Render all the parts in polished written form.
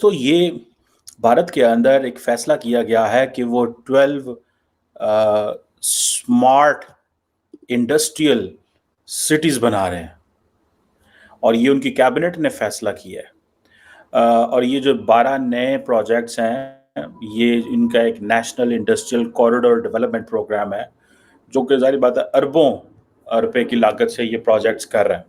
तो ये भारत के अंदर एक फैसला किया गया है कि वो 12 स्मार्ट इंडस्ट्रियल सिटीज बना रहे हैं और ये उनकी कैबिनेट ने फैसला किया है। और ये जो 12 नए प्रोजेक्ट्स हैं, ये इनका एक national industrial corridor development programme है, जो कि जाहिर बात है अरबों रुपए की लागत से ये प्रोजेक्ट्स कर रहे हैं।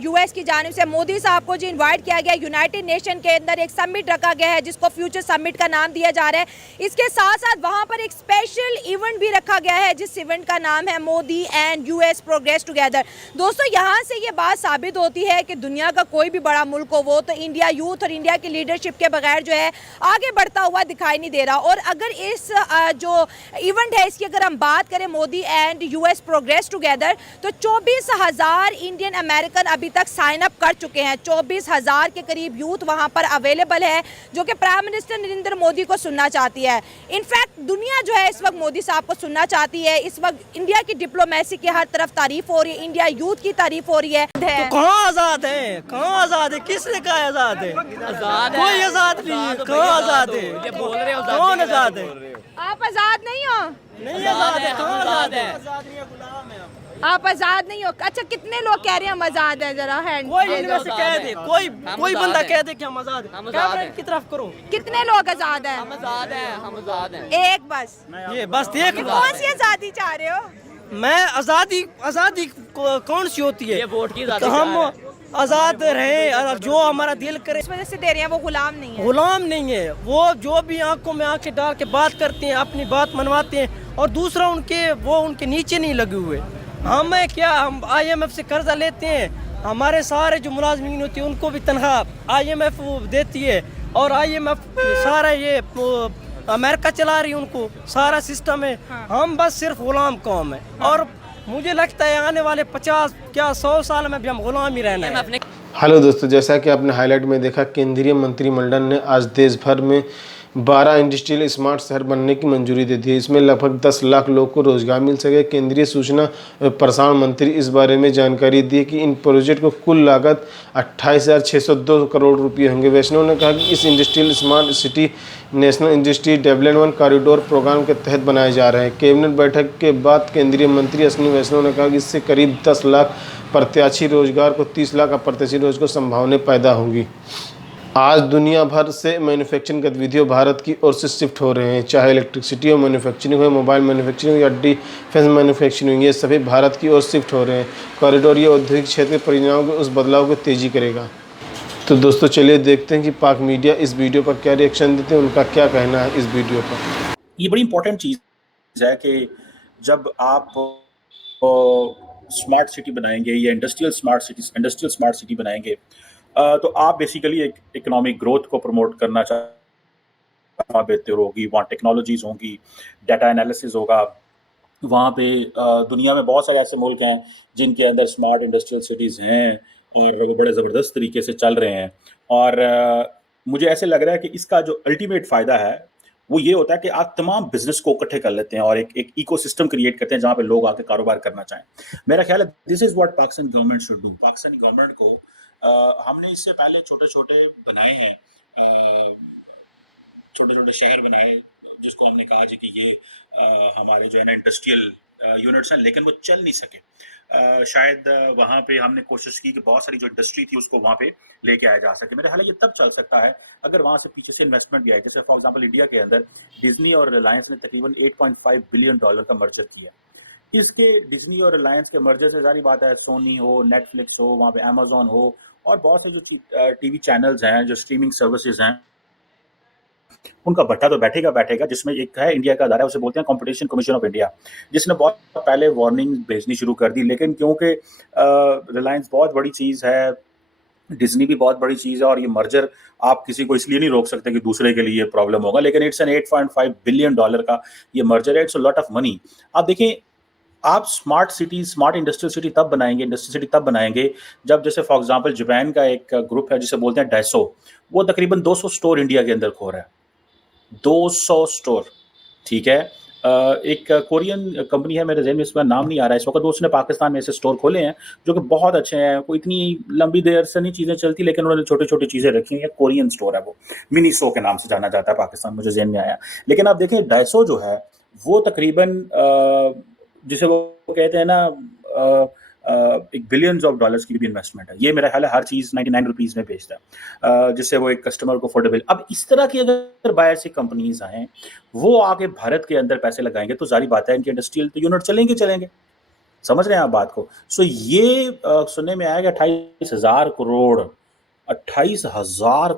यूएस की जानिब से मोदी साहब को जी इनवाइट किया गया। यूनाइटेड नेशन के अंदर एक समिट रखा गया है जिसको फ्यूचर समिट का नाम दिया जा रहा है। इसके साथ साथ वहां पर एक स्पेशल इवेंट भी रखा गया है जिस इवेंट का नाम है Modi and US progress together. दोस्तों, यहां से ये बात साबित होती है कि दुनिया का कोई भी बड़ा मुल्क हो वो तो इंडिया यूथ और इंडिया की लीडरशिप के बगैर जो है आगे बढ़ता हुआ दिखाई नहीं दे रहा। और अगर इस जो इवेंट है इसकी अगर हम बात करें Modi and US progress together, तो 24,000 इंडियन अमेरिकन अभी तक साइन अप कर चुके हैं। 24,000 के करीब यूथ वहां पर अवेलेबल है जो कि प्राइम मिनिस्टर नरेंद्र मोदी को सुनना चाहती है। इनफैक्ट दुनिया जो है इस वक्त मोदी साहब को सुनना चाहती है। इस वक्त इंडिया की डिप्लोमेसी की हर तरफ तारीफ हो रही है, इंडिया यूथ की तारीफ हो रही है। तो कहाँ आजाद है? कहाँ आजाद है? किसने कहा आजाद है? कोई आजाद नहीं है। कहाँ आजाद है? कौन आजाद है? आप आजाद नहीं हो? नहीं आजाद है। कहाँ आजाद है? आजाद नहीं है, गुलाम है। आप आजाद नहीं हो? अच्छा, कितने लोग कह रहे हैं हम आजाद है? जरा हैंड कोई इनमें से कह दे, कोई बंदा कह दे कि हम आजाद हैं। कैमरे की तरफ करो। कितने लोग आजाद हैं? हम आजाद हैं, हम आजाद हैं। एक बस। ये बस एक। कौन सी आजादी चाह रहे हो? मैं आजादी कौन सी होती है? ये वोट की आजादी। हम आजाद रहे, जो हमारा दिल करे। इस वजह से दे रहे हैं, वो गुलाम नहीं है। गुलाम नहीं है वो, जो भी आंखों में आंखें डाल के बात करते हैं, अपनी बात मनवाते हैं और दूसरा उनके नीचे नहीं लगे हुए। हमें क्या, हम IMF से कर्जा लेते हैं, हमारे सारे जो मुलाजमीन होती है उनको भी तनख्वाह IMF देती है और IMF सारा ये अमेरिका चला रही है, उनको सारा सिस्टम है। हाँ। हम बस सिर्फ गुलाम कौम है। हाँ। और मुझे लगता है आने वाले 50 क्या 100 साल में भी हम गुलाम ही रहना है। हेलो दोस्तों, जैसा कि आपने हाईलाइट में देखा, केंद्रीय मंत्रिमंडल ने आज देश भर में 12 इंडस्ट्रियल स्मार्ट शहर बनने की मंजूरी दे दी है। इसमें लगभग 10 लाख लोगों को रोजगार मिल सके। केंद्रीय सूचना प्रसारण मंत्री इस बारे में जानकारी दी कि इन प्रोजेक्ट को कुल लागत 28,602 करोड़ रुपये होंगे। वैष्णव ने कहा कि इस industrial smart city national industry development corridor programme के तहत बनाए जा रहे हैं। कैबिनेट बैठक के बाद केंद्रीय मंत्री अश्विनी वैष्णव ने कहा कि इससे करीब 10 लाख प्रत्याशी रोजगार को 30 लाख अप्रत्याशी रोजगार को संभावनाएं पैदा होंगी। आज दुनिया भर से मैन्युफैक्चरिंग गतिविधियों भारत की ओर से शिफ्ट हो रहे हैं, चाहे इलेक्ट्रिसिटी हो, मैन्युफैक्चरिंग हो, मोबाइल मैन्युफैक्चरिंग या डिफेंस मैन्युफैक्चरिंग, ये सभी भारत की ओर शिफ्ट हो रहे हैं। कॉरिडोर ये औद्योगिक क्षेत्र के परियोजनाओं के उस बदलाव को तेजी करेगा। तो दोस्तों चलिए देखते हैं कि पाक मीडिया इस वीडियो पर क्या रिएक्शन देते हैं, उनका क्या कहना है इस वीडियो पर। ये बड़ी इंपॉर्टेंट चीज़ है कि जब आप स्मार्ट सिटी बनाएंगे या इंडस्ट्रियल स्मार्ट सिटी बनाएंगे, तो आप बेसिकली एक इकोनॉमिक ग्रोथ को प्रमोट करना बेहतर होगी। वहाँ टेक्नोलॉजीज होंगी, डाटा एनालिसिस होगा। वहाँ पे दुनिया में बहुत सारे ऐसे मुल्क हैं जिनके अंदर स्मार्ट इंडस्ट्रियल सिटीज़ हैं और वो बड़े ज़बरदस्त तरीके से चल रहे हैं। और मुझे ऐसे लग रहा है कि इसका जो अल्टीमेट फ़ायदा है वो ये होता है कि आप तमाम बिजनेस को इकट्ठे कर लेते हैं और एक इकोसिस्टम क्रिएट करते हैं जहाँ पे लोग आके कारोबार करना चाहें। मेरा ख्याल है this is what Pakistan government should do. Pakistani government को हमने इससे पहले छोटे-छोटे बनाए हैं, छोटे-छोटे शहर बनाए जिसको हमने कहा जी कि ये हमारे जो है ना इंडस्ट्रियल यूनिट्स हैं, लेकिन वो चल नहीं सके। शायद वहाँ पे हमने कोशिश की कि बहुत सारी जो इंडस्ट्री थी उसको वहाँ पे लेके आया जा सके। मेरे ख्याल है ये तब चल सकता है अगर वहाँ से पीछे से इन्वेस्टमेंट भी आए। जैसे फॉर एग्जांपल इंडिया के अंदर डिज्नी और रिलायंस ने तकरीबन $8.5 बिलियन का मर्जर किया। इसके डिज्नी और रिलायंस के मर्जर से सारी बात है, सोनी हो, नेटफ्लिक्स हो, वहाँ पे अमेजोन हो और बहुत से जो टीवी चैनल्स हैं, जो स्ट्रीमिंग सर्विसेज हैं, उनका भट्टा तो बैठेगा। जिसमें एक है इंडिया का अदारा, उसे बोलते हैं कंपटीशन कमीशन ऑफ इंडिया, जिसने बहुत पहले वार्निंग भेजनी शुरू कर दी। लेकिन क्योंकि रिलायंस बहुत बड़ी चीज़ है, डिज्नी भी बहुत बड़ी चीज़ है और ये मर्जर आप किसी को इसलिए नहीं रोक सकते कि दूसरे के लिए प्रॉब्लम होगा। लेकिन इट्स एन $8.5 बिलियन का ये मर्जर है। It's a lot of money. आप देखिए, आप स्मार्ट इंडस्ट्रियल सिटी तब बनाएंगे जब, जैसे फॉर एग्जांपल जापान का एक ग्रुप है जिसे बोलते हैं डाइसो, वो तकरीबन 200 स्टोर इंडिया के अंदर खोल रहा है। 200 स्टोर, ठीक है। एक कोरियन कंपनी है, मेरे ज़हन में इसका नाम नहीं आ रहा है इस वक़्त, वो उसने पाकिस्तान में ऐसे स्टोर खोले हैं जो कि बहुत अच्छे हैं। कोई इतनी लंबी देर से नहीं चीज़ें चलती, लेकिन उन्होंने छोटी-छोटी चीज़ें रखी हैं। कोरियन स्टोर है वो, मिनीसो के नाम से जाना जाता है पाकिस्तान, मुझे ज़हन में आया। लेकिन आप देखें डाइसो जो है वो तकरीबन जिसे वो कहते हैं ना एक बिलियंस ऑफ डॉलर्स की भी इन्वेस्टमेंट है। ये मेरा ख्याल है हर चीज़ 99 रुपीज़ में बेचता है, जिससे वो एक कस्टमर को अफोर्डेबल। अब इस तरह की अगर बाहर से कंपनीज आएँ, वो आके भारत के अंदर पैसे लगाएंगे तो ज़ाहिर बात है इनके इंडस्ट्रियल तो यूनिट चलेंगे। समझ रहे हैं आप बात को? सो ये सुनने में आया कि 28,000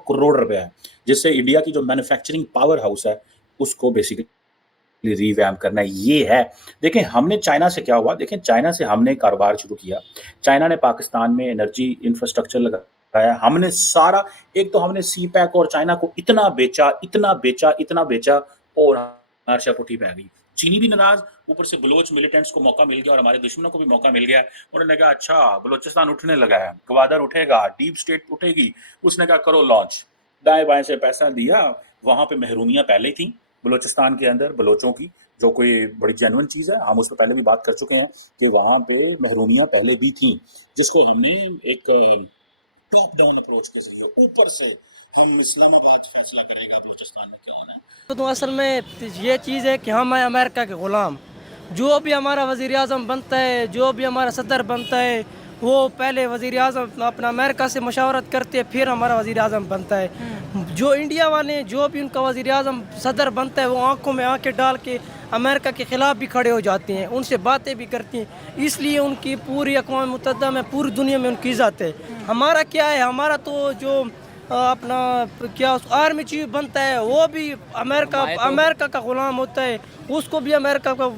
करोड़ रुपए है, जिससे इंडिया की जो मैन्युफैक्चरिंग पावर हाउस है उसको बेसिकली रिवैम्प करना है। ये है, देखें हमने चाइना से क्या हुआ, देखें चाइना से हमने कारोबार शुरू किया। चाइना ने पाकिस्तान में एनर्जी इंफ्रास्ट्रक्चर लगाया। हमने सारा, एक तो हमने सीपैक और चाइना को इतना बेचा और हमारी पुठी पै गई। चीनी भी नाराज, ऊपर से बलोच मिलिटेंट्स को मौका मिल गया और हमारे दुश्मनों को भी मौका मिल गया। उन्होंने कहा अच्छा बलोचिस्तान उठने लगा है, गवादर उठेगा, डीप स्टेट उठेगी। उसने कहा करो लॉन्च, दाएं बाएं से पैसा दिया। वहां पे महरूमियां पहले ही थी बलोचिस्तान के अंदर, बलोचों की, जो कोई बड़ी जेन्युइन चीज़ है। हम उस पर पहले भी बात कर चुके हैं कि वहाँ पे महरूमियाँ पहले भी थी, जिसको हमने एक टॉप डाउन अप्रोच के जरिए ऊपर से हम इस्लामाबाद फैसला करेगा बलोचिस्तान में क्या होना है। तो असल में ये चीज़ है कि हम हैं अमेरिका के ग़ुलाम। जो भी हमारा वज़ीर आज़म बनता है, जो भी हमारा सदर बनता है, वो पहले वज़ीर आज़म अपना अमेरिका से मशावरत करते हैं, फिर हमारा वज़ीर आज़म बनता है। जो इंडिया वाले, जो भी उनका वज़ीर आज़म सदर बनता है, वो आँखों में आँखें डाल के अमेरिका के ख़िलाफ़ भी खड़े हो जाते हैं, उनसे बातें भी करती हैं। इसलिए उनकी पूरी अक़वाम मुत्तहिदा में, पूरी दुनिया में उनकी इज़्ज़त है। हमारा क्या है, हमारा तो जो अपना क्या आर्मी चीफ बनता है वो भी अमेरिका का ग़ुलाम होता है। उसको भी अमेरिका का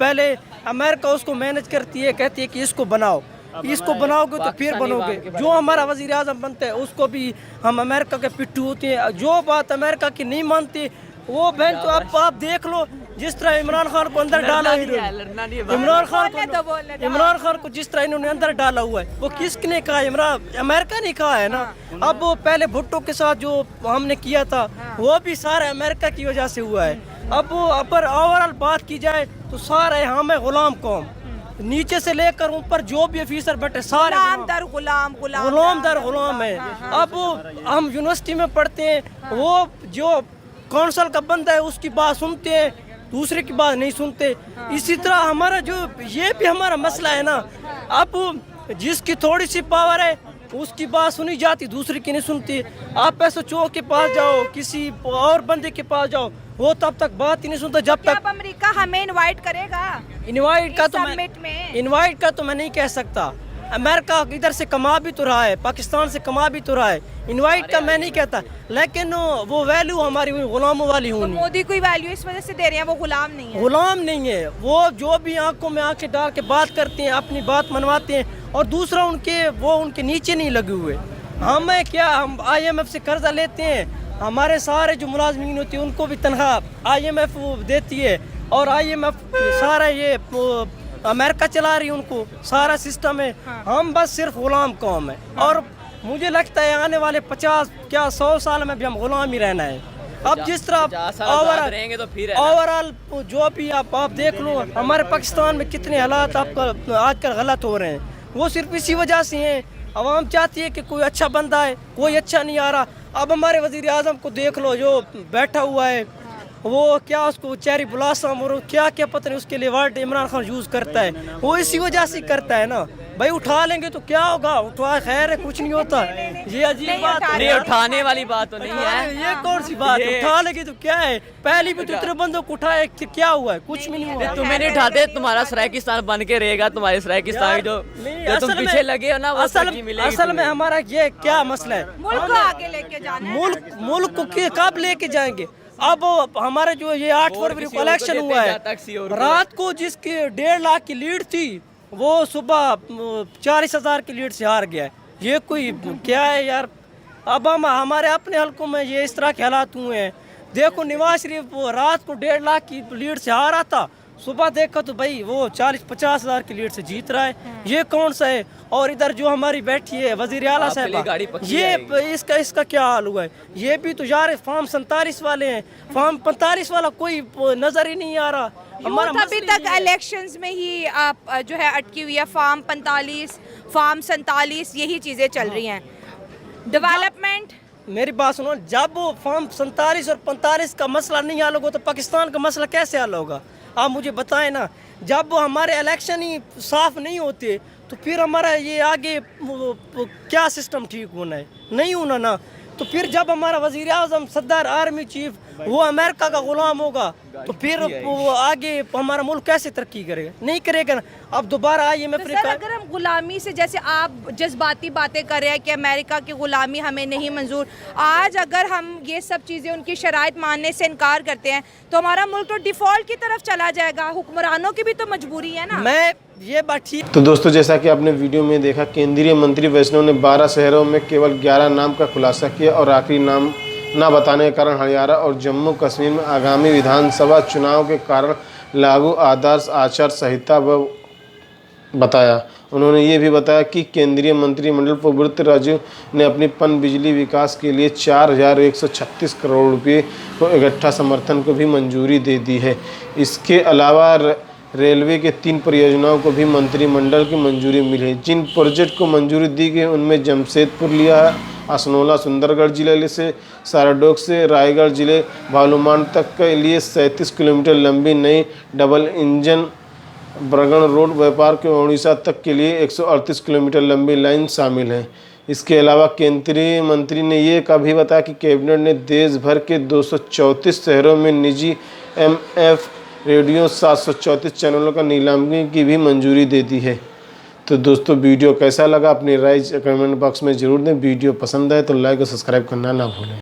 पहले अमेरिका उसको मैनेज करती है, कहती है कि इसको बनाओ, इसको बनाओगे तो फिर बनोगे। जो हमारा वज़ीर आज़म बनता है उसको भी हम अमेरिका के पिट्ठू होते हैं। जो बात अमेरिका की नहीं मानती वो बहन, तो आप देख लो, जिस तरह इमरान खान को अंदर डाला, इमरान खान को जिस तरह इन्होंने अंदर डाला हुआ है, वो किसने कहा? अमेरिका ने कहा है ना। अब वो पहले भुट्टो के साथ जो हमने किया था वो भी सारा अमेरिका की वजह से हुआ है। अब वो अगर ओवरऑल बात की जाए तो सारे हम है ग़ुलाम कौम, नीचे से लेकर ऊपर जो भी ऑफिसर बैठे सारे गुलाम दर गुलाम है। अब हम यूनिवर्सिटी में पढ़ते हैं, वो जो काउंसिल का बंदा है उसकी बात सुनते हैं, दूसरे की बात नहीं सुनते। इसी तरह हमारा जो ये भी हमारा मसला है ना, अब जिसकी थोड़ी सी पावर है उसकी बात सुनी जाती, दूसरे की नहीं सुनती। आप ऐसे चौक के पास जाओ, किसी और बंदे के पास जाओ, वो तब तक बात ही नहीं सुनता जब तक। अमेरिका हमें इनवाइट करेगा? इनवाइट का तो मैं नहीं कह सकता। अमेरिका इधर से कमा भी तो रहा है, पाकिस्तान से कमा भी तो रहा है। इनवाइट का मैं नहीं कहता, लेकिन वो वैल्यू हमारी गुलामों वाली होनी। मोदी कोई वैल्यू इस वजह से दे रहे हैं, वो गुलाम नहीं है। गुलाम नहीं है वो, जो भी आंखों में आंखें डाल के बात करते हैं, अपनी बात मनवाते हैं, और दूसरा उनके नीचे नहीं लगे हुए। हमें क्या, हम IMF से कर्जा लेते हैं, हमारे सारे जो मुलाजमीन होती है उनको भी तनख्वाह IMF देती है, और IMF सारा ये अमेरिका चला रही है, उनको सारा सिस्टम है। हम बस सिर्फ गुलाम कौम है, और मुझे लगता है आने वाले 100 साल में भी हम गुलाम ही रहना है। अब जिस तरह ओवरऑल जो भी आप देख लो, हमारे पाकिस्तान में कितने हालात आपका आजकल गलत हो रहे हैं, वो सिर्फ इसी वजह से हैं। अवाम चाहती है कि कोई अच्छा बंदा है, कोई अच्छा नहीं आ रहा। अब हमारे वज़ीर आज़म को देख लो, जो बैठा हुआ है, वो क्या उसको चेरी ब्लॉसम और क्या क्या पता नहीं उसके लिए वर्ड इमरान खान यूज़ करता है, वो इसी वजह से करता है ना। भाई उठा लेंगे तो क्या होगा, उठा खैर है, कुछ नहीं होता। ये अजीब बात नहीं, उठाने वाली बात तो नहीं है। ये कौन सी बात, उठा लेंगे तो क्या है? पहली भी तो इतने बंदों को उठाए, क्या हुआ है? कुछ भी नहीं हुआ। तुम्हें नहीं उठाते, तुम्हारा सरायकिस्तान बन के रहेगा, तुम्हारे सरायकिस्तान जो तुम पीछे लगे हो ना, वो असल में हमारा ये क्या मसला है, मुल्क को आगे लेके जाना है। मुल्क को कब लेके जाएंगे? अब हमारा जो ये 8 फरवरी को इलेक्शन हुआ है, रात को जिसकी 1.5 लाख की लीड थी, वो सुबह 40,000 की लीड से हार गया है। ये कोई क्या है यार? अब हम हमारे अपने हल्कों में ये इस तरह के हालात हुए हैं। देखो नवाज शरीफ वो रात को 1.5 लाख की लीड से हारा था, सुबह देखा तो भाई वो 40-50 हज़ार की लीड से जीत रहा है। ये कौन सा है? और इधर जो हमारी बैठी है वजीर आला आपके लिए गाड़ी साहब, पक्की ये इसका क्या हाल हुआ है? ये भी तो जा रहे फॉर्म 47 वाले हैं, फॉर्म 45 वाला कोई नजर ही नहीं आ रहा। हमारा अभी तक इलेक्शंस में ही आप जो है अटकी हुई है, फॉर्म 45, फॉर्म 47 यही चीजें चल रही हैं। डेवलपमेंट, मेरी बात सुनो, जब वो फॉर्म 47 और 45 का मसला नहीं हल होगा तो पाकिस्तान का मसला कैसे हल होगा? आप मुझे बताएं ना। जब वो हमारे इलेक्शन ही साफ नहीं होते तो फिर हमारा ये आगे क्या सिस्टम ठीक होना है? नहीं होना ना। तो फिर जब हमारा वजीर आज़म सदर आर्मी चीफ वो अमेरिका का गुलाम होगा तो फिर वो आगे हमारा मुल्क कैसे तरक्की करेगा? नहीं करेगा ना। अब दोबारा IMF सर अगर हम गुलामी से, जैसे आप जज्बाती बातें कर रहे हैं कि अमेरिका की गुलामी हमें नहीं मंजूर, आज अगर हम ये सब चीज़ें उनकी शराइत मानने से इनकार करते हैं तो हमारा मुल्क तो डिफ़ॉल्ट की तरफ चला जाएगा। हुक्मरानों की भी तो मजबूरी है ना। मैं ये बात ठीक। तो दोस्तों, जैसा कि आपने वीडियो में देखा, केंद्रीय मंत्री वैष्णव ने 12 शहरों में केवल 11 नाम का खुलासा किया और आखिरी नाम न बताने के कारण हरियाणा और जम्मू कश्मीर में आगामी विधानसभा चुनाव के कारण लागू आदर्श आचार संहिता बताया। उन्होंने ये भी बताया कि केंद्रीय मंत्रिमंडल पूर्वोत्त राज्यों ने अपनी पन बिजली विकास के लिए 4136 करोड़ रुपये को इकट्ठा समर्थन को भी मंजूरी दे दी है। इसके अलावा रेलवे के 3 परियोजनाओं को भी मंत्रिमंडल की मंजूरी मिली है। जिन प्रोजेक्ट को मंजूरी दी गई उनमें जमशेदपुर लिया है, असनोला सुंदरगढ़ जिले से साराडोक से रायगढ़ जिले भालूमान तक के लिए 37 किलोमीटर लंबी नई डबल इंजन बरगण रोड, व्यापार के उड़ीसा तक के लिए 138 किलोमीटर लंबी लाइन शामिल है। इसके अलावा केंद्रीय मंत्री ने ये का भी बताया कि कैबिनेट ने देश भर के 234 शहरों में निजी MF रेडियो 734 चैनलों का नीलामी की भी मंजूरी दे दी है। तो दोस्तों, वीडियो कैसा लगा अपनी राय कमेंट बॉक्स में ज़रूर दें। वीडियो पसंद आए तो लाइक और सब्सक्राइब करना ना भूलें।